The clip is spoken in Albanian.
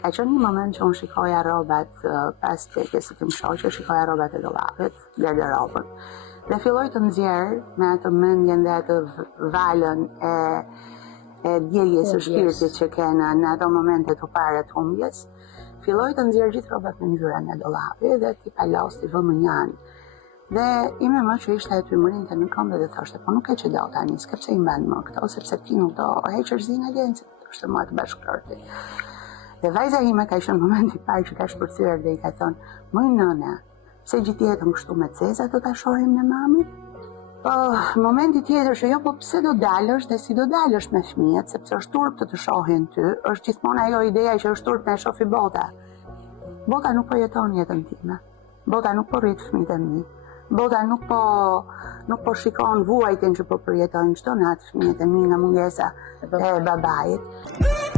Ka qenë një moment që unë shikoja rrobat pas tekës së tim shoqe, shikoja rrobat e dollapit, garderobën. Dhe filloj të nxjerr me atë mendjen dhe atë valën e djeljes së shpirtit që kena në ato momente të para të humbjes. Filloj të nxjerr gjithë rrobat në ngjyrën e dollapit dhe t'i palos t'i vë më njanë. Dhe ime më që ishte aty më rinte në këmbë dhe thoshte, po nuk e që do tani, s'ke pse i mban më këto, sepse ti nuk do heqësh zinë agencë, thoshte mua të bashkëtorti. Dhe vajza ime ka qenë momenti i parë që ka shpërthyer dhe i ka thonë, moj nëna, pse gjithë jetën kështu me ceza do ta shohim në mamit? Po, momenti tjetër që jo, po pse do dalësh dhe si do dalësh me fëmijët, sepse është turp të shohin ty, është gjithmonë ajo ideja që është turp me shofi bota. Bota nuk po jeton jetën time. Bota nuk po rrit fëmijët e mi. Bota nuk po shikon vuajtjen që po përjetojnë çdo natë fëmijët e mi nga mungesa e babait.